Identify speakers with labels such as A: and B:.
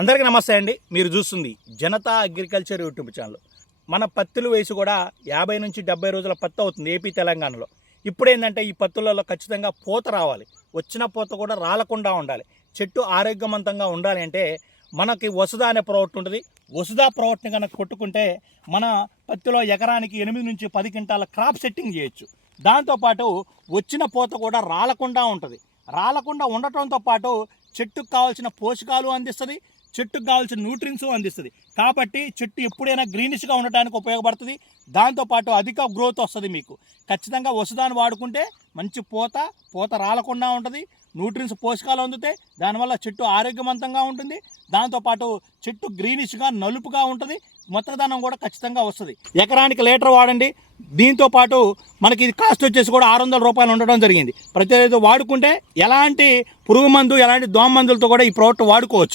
A: అందరికీ నమస్తే అండి. మీరు చూస్తుంది జనతా అగ్రికల్చర్ యూట్యూబ్ ఛానల్. మన పత్తులు వేసి కూడా యాభై నుంచి డెబ్బై రోజుల పత్తి అవుతుంది ఏపీ తెలంగాణలో. ఇప్పుడు ఏంటంటే ఈ పత్తులలో ఖచ్చితంగా పూత రావాలి. వచ్చిన పూత కూడా రాలకుండా ఉండాలి. చెట్టు ఆరోగ్యవంతంగా ఉండాలి అంటే మనకి వసుదా అనే ప్రోడక్ట్ ఉంటుంది. వసుదా ప్రోడక్ట్ని కనుక కొట్టుకుంటే మన పత్తిలో ఎకరానికి ఎనిమిది నుంచి పది క్వింటాల క్రాప్ సెట్టింగ్ చేయొచ్చు. దాంతోపాటు వచ్చిన పూత కూడా రాలకుండా ఉంటుంది. రాలకుండా ఉండటంతో పాటు చెట్టుకు కావాల్సిన పోషకాలు అందిస్తుంది. చెట్టుకు కావాల్సిన న్యూట్రిన్స్ అందిస్తుంది. కాబట్టి చెట్టు ఎప్పుడైనా గ్రీనిష్గా ఉండటానికి ఉపయోగపడుతుంది. దాంతోపాటు అధిక గ్రోత్ వస్తుంది మీకు. ఖచ్చితంగా వసుదాన్ని వాడుకుంటే మంచి పూత పూత రాలకుండా ఉంటుంది. న్యూట్రిన్స్ పోషకాలు అందుతాయి. దానివల్ల చెట్టు ఆరోగ్యవంతంగా ఉంటుంది. దాంతోపాటు చెట్టు గ్రీనిష్గా నలుపుగా ఉంటుంది. మొత్తదనం కూడా ఖచ్చితంగా వస్తుంది. ఎకరానికి లీటర్ వాడండి. దీంతో పాటు మనకి ఇది కాస్ట్ వచ్చేసి కూడా ఆరు వందల రూపాయలు ఉండడం జరిగింది. ప్రతి వాడుకుంటే ఎలాంటి పురుగు మందు ఎలాంటి దోమ మందులతో కూడా ఈ ప్రోడక్ట్ వాడుకోవచ్చు.